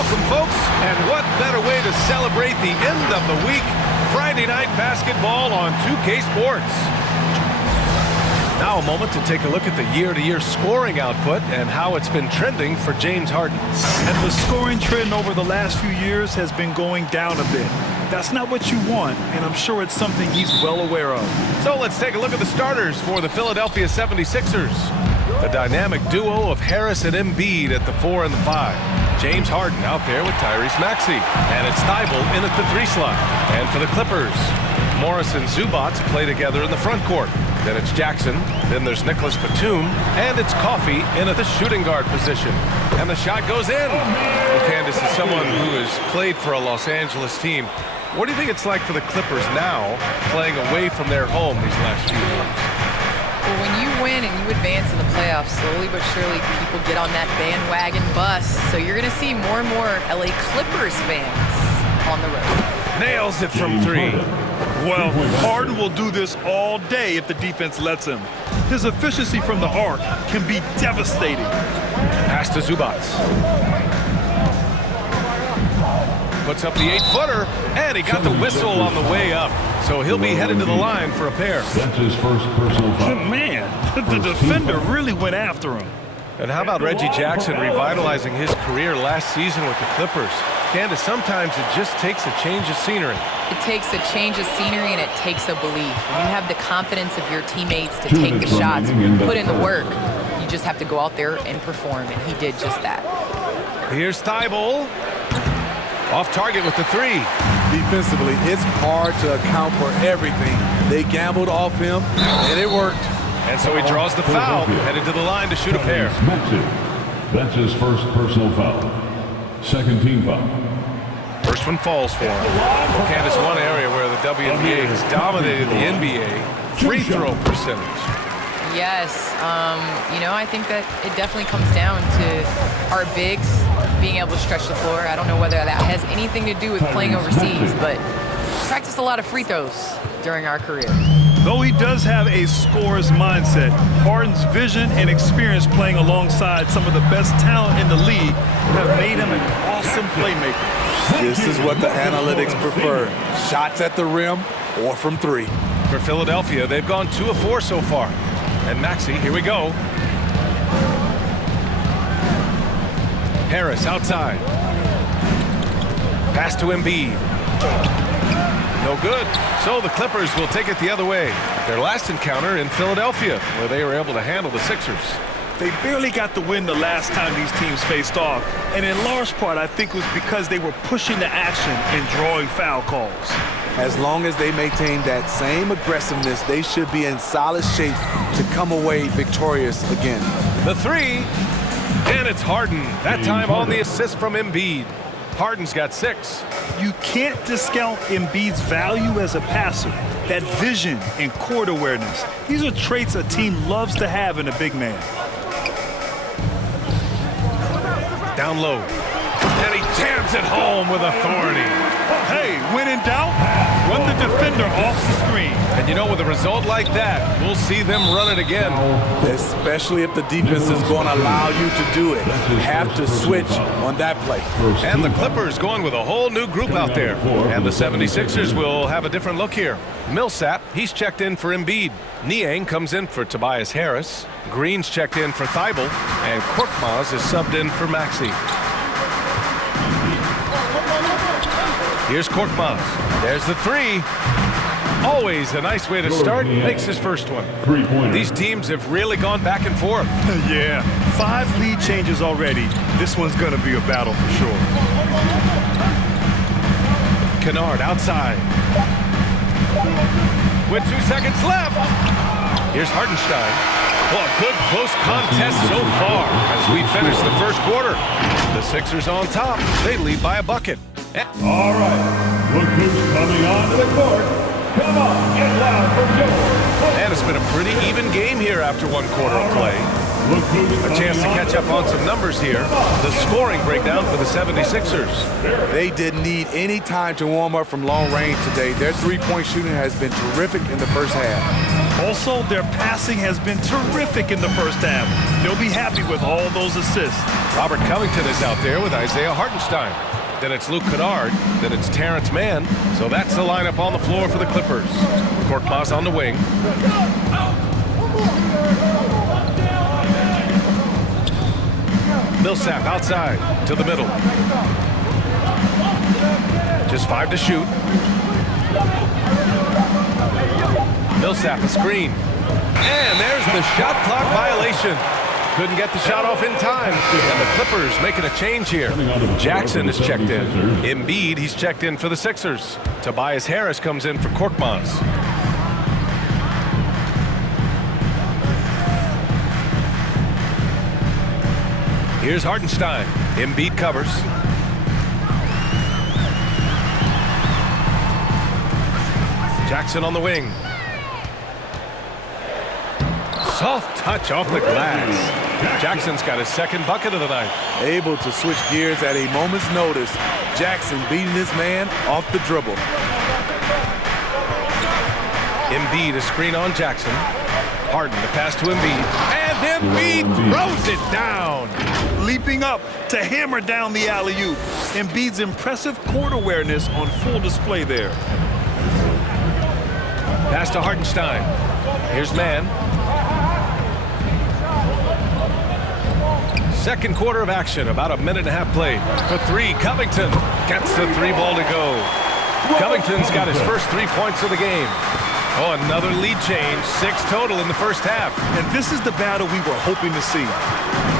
Welcome, folks, and what better way to celebrate the end of the week? Friday night basketball on 2K Sports. Now a moment to take a look at the year-to-year scoring output and how it's been trending for James Harden. And the scoring trend over the last few years has been going down a bit. That's not what you want, and I'm sure it's something he's well aware of. So let's take a look at the starters for the Philadelphia 76ers. The dynamic duo of Harris and Embiid at the 4 and the 5. James Harden out there with Tyrese Maxey. And it's Thibault in at the 3 slot. And for the Clippers, Morris and Zubac play together in the front court. Then it's Jackson, then there's Nicholas Batum, and it's Coffey in at the shooting guard position. And the shot goes in. Well, Candace is someone who has played for a Los Angeles team. What do you think it's like for the Clippers now, playing away from their home these last few years? Well, when you win and you advance in the playoffs, slowly but surely people get on that bandwagon bus. So you're going to see more and more LA Clippers fans on the road. Nails it from 3. Well, Harden will do this all day if the defense lets him. His efficiency from the arc can be devastating. Pass to Zubac. Puts up the 8-footer, and he got the whistle on the way up. So he'll be headed to the line for a pair. That's his first personal foul. Man, the defender really went after him. And how about Reggie Jackson revitalizing his career last season with the Clippers? Candace, sometimes it just takes a change of scenery. It takes a change of scenery and it takes a belief. When you have the confidence of your teammates to take the shots, put in the work, you just have to go out there and perform, and he did just that. Here's Thibault. Off target with the 3. Defensively, it's hard to account for everything. They gambled off him, and it worked. And so he draws the foul, headed to the line to shoot a pair. That's his first personal foul. Second team foul. First one falls for him. Candace, one area where the WNBA has dominated the NBA, free throw percentage. Yes, you know, I think that it definitely comes down to our bigs being able to stretch the floor. I don't know whether that has anything to do with playing overseas, but practice a lot of free throws during our career. Though he does have a scorer's mindset, Harden's vision and experience playing alongside some of the best talent in the league have made him an awesome playmaker. This is what the analytics prefer. Shots at the rim or from 3. For Philadelphia, they've gone 2 of 4 so far. And Maxey, here we go. Harris outside. Pass to Embiid. No good. So the Clippers will take it the other way. Their last encounter in Philadelphia, where they were able to handle the Sixers. They barely got the win the last time these teams faced off, and in large part, I think it was because they were pushing the action and drawing foul calls. As long as they maintain that same aggressiveness, they should be in solid shape to come away victorious again. The 3, and it's Harden. That time on the assist from Embiid. Harden's got 6. You can't discount Embiid's value as a passer. That vision and court awareness. These are traits a team loves to have in a big man. Down low. And he jams it home with authority. Hey, when in doubt, run the defender off the screen. And you know, with a result like that, we'll see them run it again. Especially if the defense is going to allow you to do it. Have to switch on that play. And the Clippers going with a whole new group out there. And the 76ers will have a different look here. Millsap, he's checked in for Embiid. Niang comes in for Tobias Harris. Green's checked in for Thibault. And Korkmaz is subbed in for Maxey. Here's Korkmaz. There's the 3. Always a nice way to start. Makes his first one. These teams have really gone back and forth. Yeah, 5 lead changes already. This one's going to be a battle for sure. Kennard outside. With 2 seconds left. Here's Hartenstein. Well, a good close contest so far as we finish the first quarter. The Sixers on top. They lead by a bucket. All right, look who's coming onto the court. Come on, get loud for George. And it's been a pretty even game here after 1 quarter of play. A chance to catch up on some numbers here. The scoring breakdown for the 76ers. They didn't need any time to warm up from long range today. Their 3-point shooting has been terrific in the first half. Also, their passing has been terrific in the first half. They'll be happy with all those assists. Robert Covington is out there with Isaiah Hartenstein. Then it's Luke Kennard. Then it's Terrence Mann. So that's the lineup on the floor for the Clippers. Korkmaz on the wing. Millsap outside to the middle. Just 5 to shoot. Millsap a screen. And there's the shot clock violation. Couldn't get the shot off in time. And the Clippers making a change here. Jackson is checked in. Embiid, he's checked in for the Sixers. Tobias Harris comes in for Korkmaz. Here's Hartenstein. Embiid covers. Jackson on the wing. Soft touch off the glass. Jackson's got his second bucket of the night. Able to switch gears at a moment's notice. Jackson beating his man off the dribble. Embiid a screen on Jackson. Harden the pass to Embiid. And Embiid throws it down. Leaping up to hammer down the alley-oop. Embiid's impressive court awareness on full display there. Pass to Hartenstein. Here's Mann. Second quarter of action, about a minute and a half played. For 3, Covington gets the 3 ball to go. Covington's got his first 3 points of the game. Oh, another lead change. 6 total in the first half. And this is the battle we were hoping to see.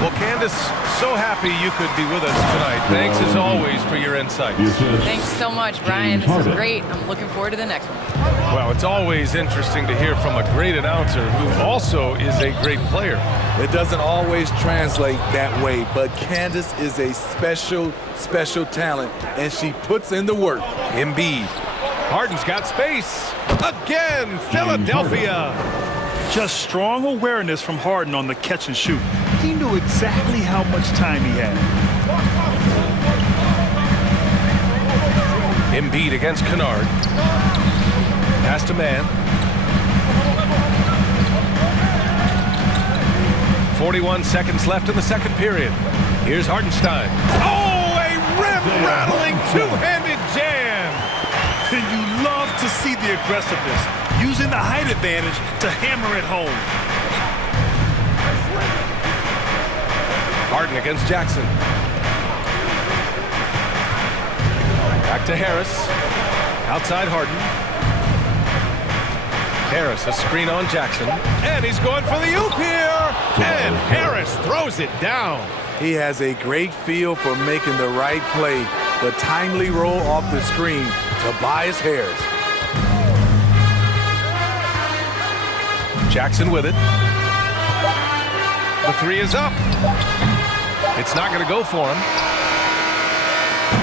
Well, Candace, so happy you could be with us tonight. Thanks as always for your insights. Thanks so much, Brian. This is great. I'm looking forward to the next one. Well, it's always interesting to hear from a great announcer who also is a great player. It doesn't always translate that way, but Candace is a special, special talent, and she puts in the work. Embiid. Harden's got space. Again, Philadelphia. Just strong awareness from Harden on the catch and shoot. He knew exactly how much time he had. Embiid against Kennard. Pass to Mann. 41 seconds left in the second period. Here's Hartenstein. Oh, a rim-rattling two-handed jam. And you love to see the aggressiveness, using the height advantage to hammer it home. Harden against Jackson. Back to Harris. Outside Harden. Harris, a screen on Jackson. And he's going for the oop here. And Harris throws it down. He has a great feel for making the right play. The timely roll off the screen. Tobias Harris. Jackson with it. The 3 is up. It's not going to go for him.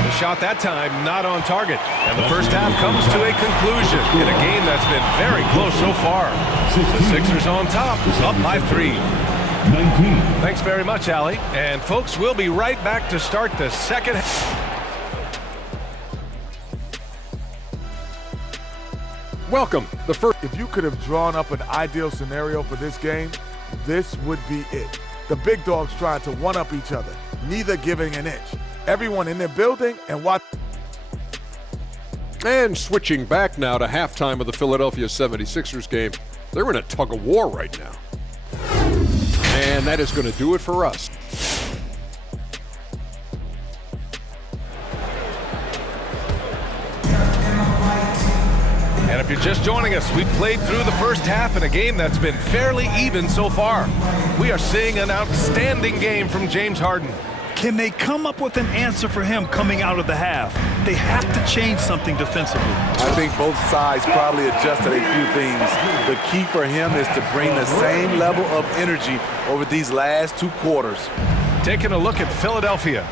The shot that time not on target. And the first half comes to a conclusion in a game that's been very close so far. The Sixers on top, up by 3. 19. Thanks very much, Allie. And folks, we'll be right back to start the second half. Welcome. The first. If you could have drawn up an ideal scenario for this game, this would be it. The big dogs trying to one-up each other, neither giving an inch. Everyone in their building and watch. And switching back now to halftime of the Philadelphia 76ers game. They're in a tug of war right now. And that is going to do it for us. And if you're just joining us, we've played through the first half in a game that's been fairly even so far. We are seeing an outstanding game from James Harden. Can they come up with an answer for him coming out of the half? They have to change something defensively. I think both sides probably adjusted a few things. The key for him is to bring the same level of energy over these last 2 quarters. Taking a look at Philadelphia.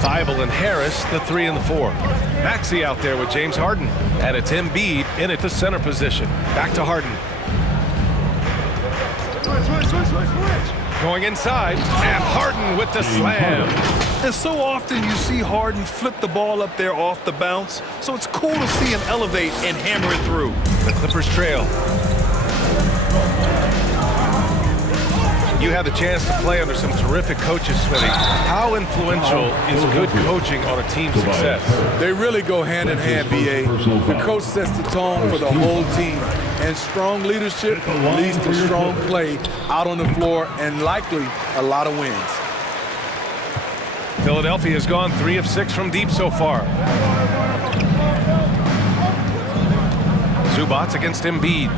Thibault and Harris, the 3 and the 4. Maxey out there with James Harden. And it's Embiid in at the center position. Back to Harden. Going inside, and Harden with the slam. And so often you see Harden flip the ball up there off the bounce, so it's cool to see him elevate and hammer it through. The Clippers trail. You had the chance to play under some terrific coaches, Smitty. How influential is good coaching on a team's success? They really go hand in hand, B.A. The coach sets the tone for the whole team, and strong leadership leads to strong play out on the floor and likely a lot of wins. Philadelphia has gone 3 of 6 from deep so far. Zubac against Embiid.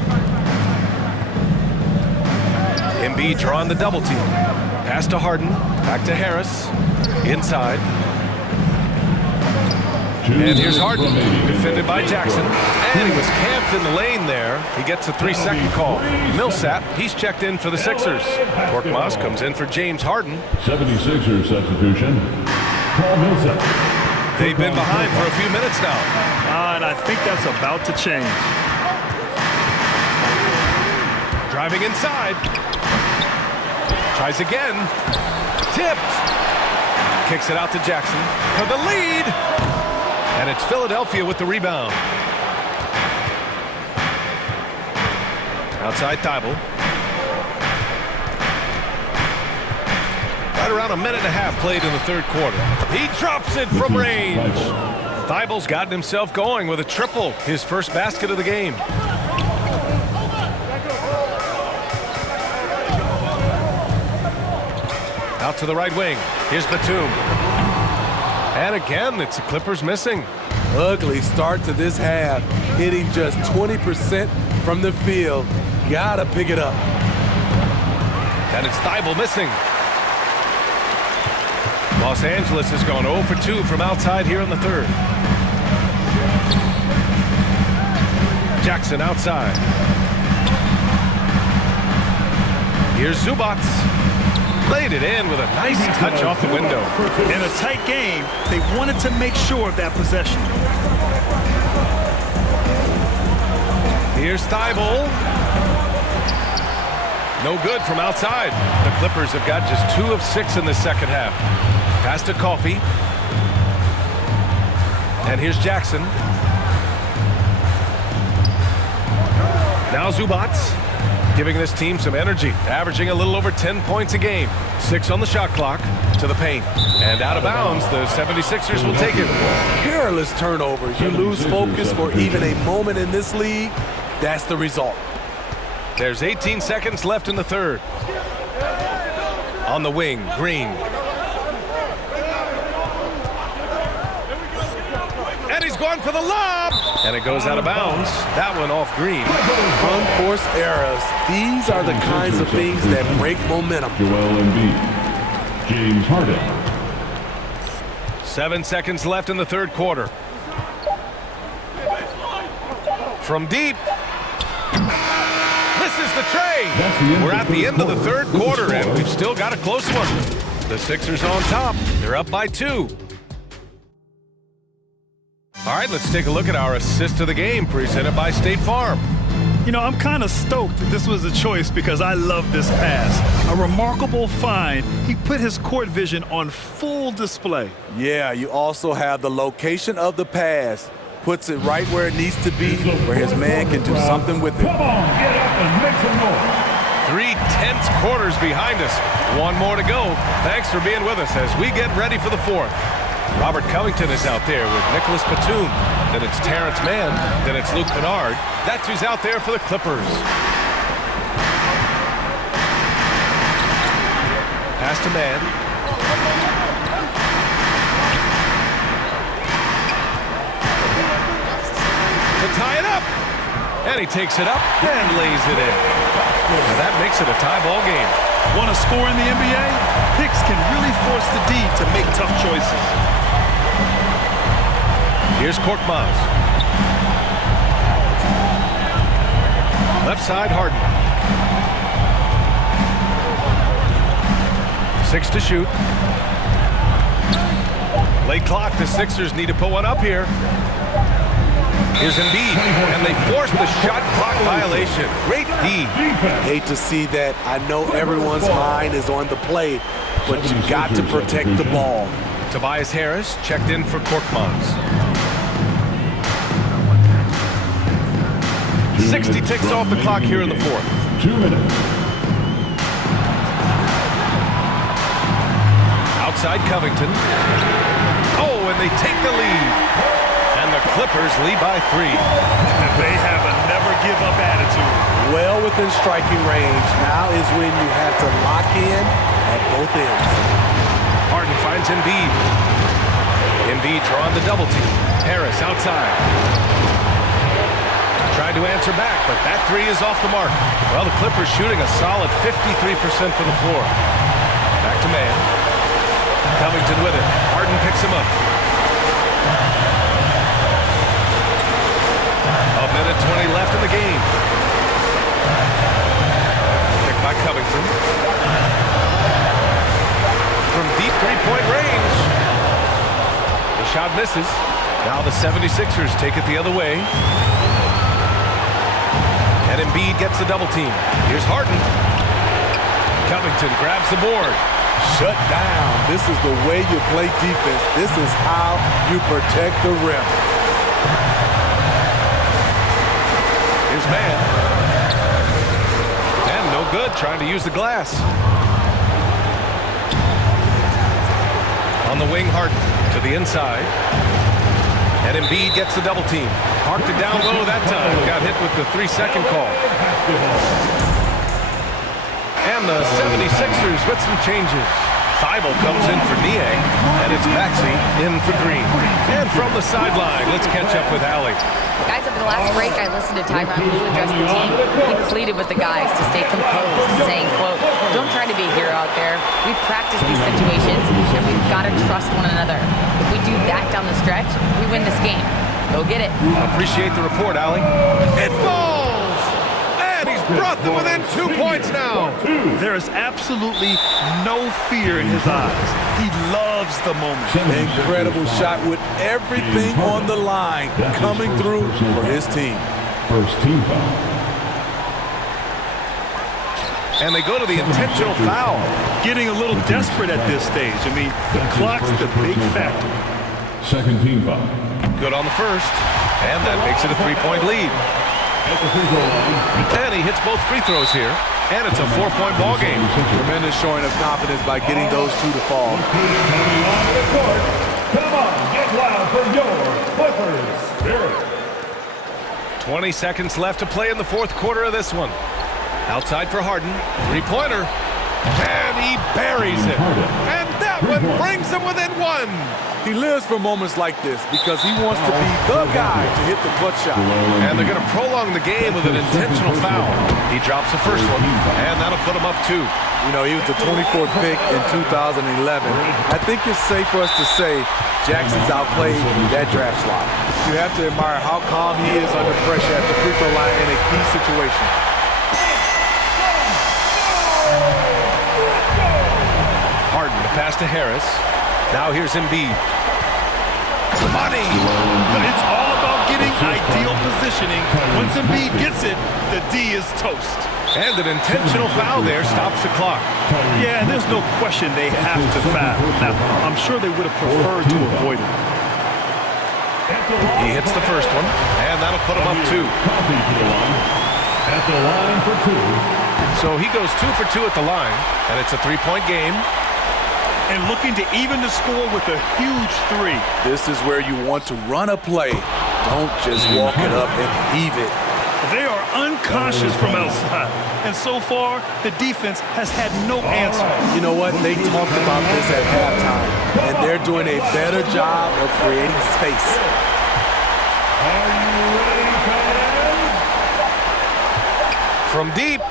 Embiid drawing the double team. Pass to Harden. Back to Harris. Inside. And here's Harden. Defended by Jackson. And he was camped in the lane there. He gets a 3-second call. Millsap, he's checked in for the Sixers. Korkmaz comes in for James Harden. 76ers substitution. Paul Millsap. They've been behind for a few minutes now. And I think that's about to change. Driving inside. Tries again. Tipped. Kicks it out to Jackson for the lead. And it's Philadelphia with the rebound. Outside Thibault. Right around a minute and a half played in the third quarter. He drops it from range. Thibault's gotten himself going with a triple. His first basket of the game. Out to the right wing. Here's Batum. And again, it's the Clippers missing. Ugly start to this half. Hitting just 20% from the field. Gotta pick it up. And it's Thibault missing. Los Angeles has gone 0 for 2 from outside here in the third. Jackson outside. Here's Zubac. Played it in with a nice touch off the window. In a tight game, they wanted to make sure of that possession. Here's Thibault. No good from outside. The Clippers have got just 2 of 6 in the second half. Pass to Coffey. And here's Jackson. Now Zubac, giving this team some energy, averaging a little over 10 points a game. 6 on the shot clock, to the paint. And out of bounds, the 76ers will take it. Careless turnovers. You lose focus for even a moment in this league. That's the result. There's 18 seconds left in the third. On the wing, Green. And he's going for the lob. And it goes out of bounds. That one off Green. Unforced errors. These are the kinds of things that break momentum. Joel Embiid. James Harden. 7 seconds left in the third quarter. From deep. Misses the tray. We're at the end of the third quarter, and we've still got a close one. The Sixers on top. They're up by 2. All right, let's take a look at our assist of the game presented by State Farm. You know, I'm kind of stoked that this was a choice because I love this pass. A remarkable find. He put his court vision on full display. Yeah, you also have the location of the pass. Puts it right where it needs to be, where his man can do something with it. Come on, get up and make some noise. 3 tense quarters behind us. 1 more to go. Thanks for being with us as we get ready for the fourth. Robert Covington is out there with Nicholas Batum. Then it's Terrence Mann. Then it's Luke Kennard. That's who's out there for the Clippers. Pass to Mann. To tie it up. And he takes it up and lays it in. And that makes it a tie ball game. Want to score in the NBA? Hicks can really force the D to make tough choices. Here's Korkmaz. Left side, Harden. 6 to shoot. Late clock, the Sixers need to put one up here. Here's Embiid, and they force the shot clock violation. Great D. Hate to see that. I know everyone's mind is on the play, but you got to protect the ball. Tobias Harris checked in for Korkmaz. 60 ticks off the clock here in the fourth. 2 minutes. Outside Covington. Oh, and they take the lead. And the Clippers lead by 3. They have a never-give-up attitude. Well within striking range. Now is when you have to lock in at both ends. Harden finds Embiid. Embiid drawing the double team. Harris outside. Tried to answer back, but that 3 is off the mark. Well, the Clippers shooting a solid 53% from the floor. Back to man. Covington with it. Harden picks him up. A minute 20 left in the game. Picked by Covington. From deep three-point range. The shot misses. Now the 76ers take it the other way. And Embiid gets the double team. Here's Harden. Covington grabs the board. Shut down. This is the way you play defense. This is how you protect the rim. Here's man. And no good, trying to use the glass. On the wing, Harden to the inside. And Embiid gets the double team. Parked it down low that time. Got hit with the 3-second call. And the 76ers with some changes. Thibault comes in for Niang, and it's Maxey in for Green. And from the sideline, let's catch up with Allie. Guys, over the last break, I listened to Tyronn Lue address the team. He pleaded with the guys to stay composed, saying, quote, "Don't try to be a hero out there. We practice these situations, and we've got to trust one another. If we do that down the stretch, we win this game. Go get it." Appreciate the report, Allie. It falls! And he's brought them within 2 points now. There is absolutely no fear in his eyes. He loves the moment. Incredible shot with everything on the line coming through for his team. First team foul. And they go to the intentional foul. Getting a little desperate at this stage. I mean, the clock's the big factor. Second team foul. Good on the first. And that makes it a 3-point lead. At the free throw line. And he hits both free throws here. And it's a 4-point ball game. Tremendous showing of confidence by getting those 2 to fall. Coming onto the court. Come on, get loud for your Clippers Spirit. 20 seconds left to play in the fourth quarter of this one. Outside for Harden. 3-pointer. And he buries it. And that one brings him within 1. He lives for moments like this because he wants to be the guy to hit the clutch shot. And they're going to prolong the game with an intentional foul. He drops the first one, and that'll put him up 2. You know, he was the 24th pick in 2011. I think it's safe for us to say Jackson's outplayed that draft slot. You have to admire how calm he is under pressure at the free throw line in a key situation. Harden, the pass to Harris. Now here's Embiid. Money! But it's all about getting ideal positioning. Once Embiid gets it, the D is toast. And an intentional foul there stops the clock. Yeah, and there's no question they have to foul. Now, I'm sure they would have preferred to avoid it. He hits the first one, and that'll put him up 2. At the line for 2. So he goes 2 for 2 at the line, and it's a 3-point game. And looking to even the score with a huge 3. This is where you want to run a play. Don't just walk it up and heave it. They are unconscious from outside. And so far, the defense has had no answer. You know what? They talked about this at halftime, and they're doing a better job of creating space. Are you ready, fans? From deep.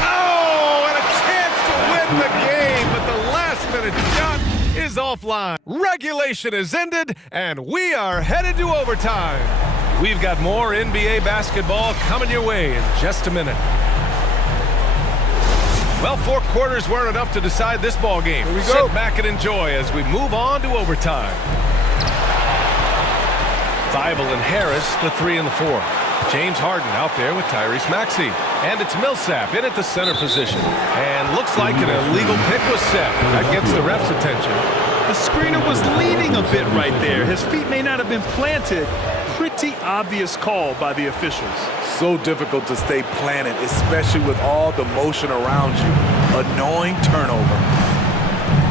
Oh, and a chance to win the game, but the last-minute shot is offline. Regulation is ended, and we are headed to overtime. We've got more NBA basketball coming your way in just a minute. Well, 4 quarters weren't enough to decide this ball game. Here we go. Sit back and enjoy as we move on to overtime. Thibault and Harris, the 3 and the 4. James Harden out there with Tyrese Maxey. And it's Millsap in at the center position. And looks like an illegal pick was set. That gets the ref's attention. The screener was leaning a bit right there. His feet may not have been planted. Pretty obvious call by the officials. So difficult to stay planted, especially with all the motion around you. Annoying turnover.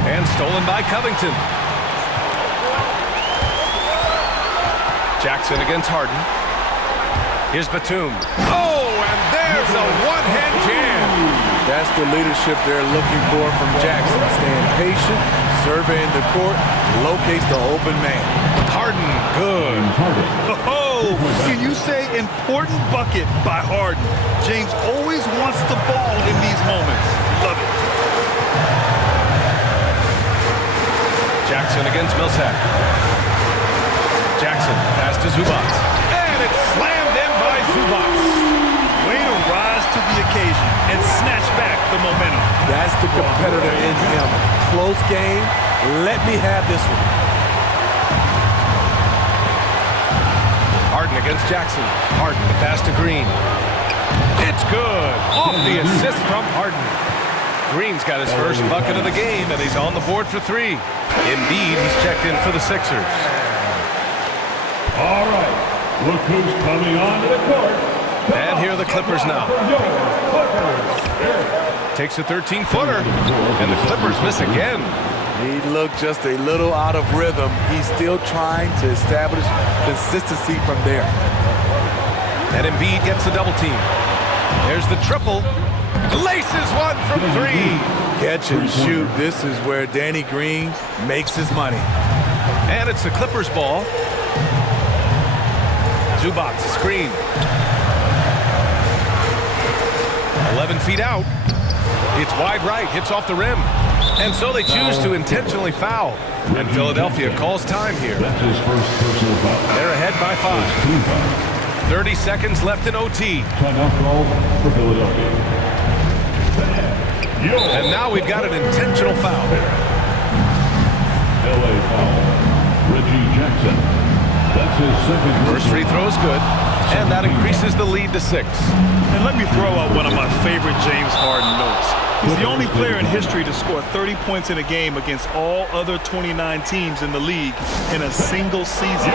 And stolen by Covington. Jackson against Harden. Here's Batum. Oh, and there's a one-hand jam. That's the leadership they're looking for from Jackson. Staying patient, surveying the court, locates the open man. Harden, good. Oh, can you say important bucket by Harden? James always wants the ball in these moments. Love it. Jackson against Millsap. Jackson pass to Zubac. And it's slammed in by Zubac. Way to rise to the occasion and snatch back the momentum. That's the competitor in him. Close game. Let me have this one. Harden against Jackson. Harden, the pass to Green. It's good. Off the assist from Harden. Green's got his first bucket of the game, and he's on the board for 3. Embiid, he's checked in for the Sixers. All right, look who's coming onto the court. And here are the Clippers now. Takes a 13-footer, and the Clippers miss again. He looked just a little out of rhythm. He's still trying to establish consistency from there. And Embiid gets the double team. There's the triple. Laces one from 3. Catch and shoot. This is where Danny Green makes his money. And it's the Clippers' ball. Zubac, screen. 11 feet out. It's wide right, hits off the rim. And so they choose to intentionally foul. And Philadelphia calls time here. That's his first personal foul. They're ahead by 5. 30 seconds left in OT. Timeout call for Philadelphia. And now we've got an intentional foul. LA foul. Reggie Jackson. That's his second. First free throw is good. And that increases the lead to 6. And let me throw out one of my favorite James Harden notes. He's the only player in history to score 30 points in a game against all other 29 teams in the league in a single season.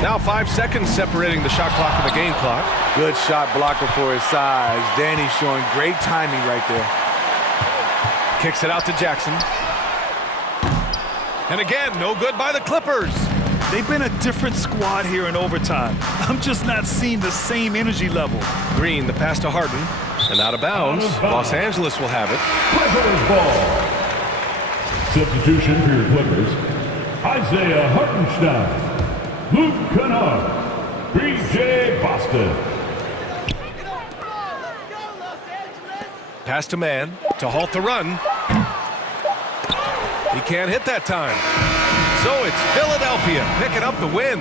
Now 5 seconds separating the shot clock and the game clock. Good shot blocker for his size. Danny showing great timing right there. Kicks it out to Jackson. And again, no good by the Clippers. They've been a different squad here in overtime. I'm just not seeing the same energy level. Green, the pass to Harden. And out of bounds. Los Angeles will have it. Clippers ball. Substitution for your Clippers. Isaiah Hartenstein. Luke Kennard. B.J. Boston. Pass to man to halt the run. He can't hit that time. So it's Philadelphia picking up the win.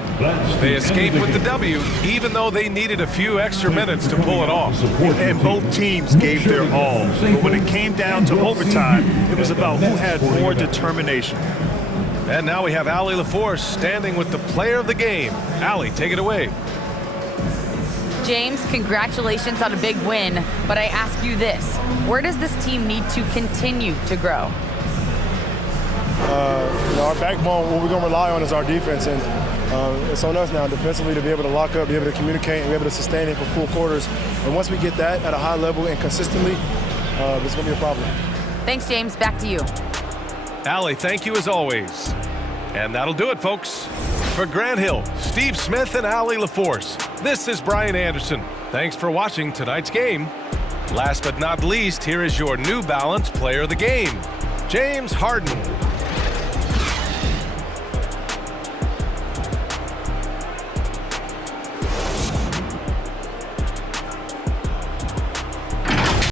They escape with the W, even though they needed a few extra minutes to pull it off. And both teams gave their all. But when it came down to overtime, it was about who had more determination. And now we have Allie LaForce standing with the player of the game. Allie, take it away. James, congratulations on a big win, but I ask you this. Where does this team need to continue to grow? Our backbone, what we're going to rely on is our defense, and it's on us now defensively to be able to lock up, be able to communicate, and be able to sustain it for full quarters. And once we get that at a high level and consistently, it's going to be a problem. Thanks, James. Back to you. Allie, thank you as always. And that'll do it, folks. For Grant Hill, Steve Smith, and Allie LaForce, this is Brian Anderson. Thanks for watching tonight's game. Last but not least, here is your New Balance player of the game, James Harden.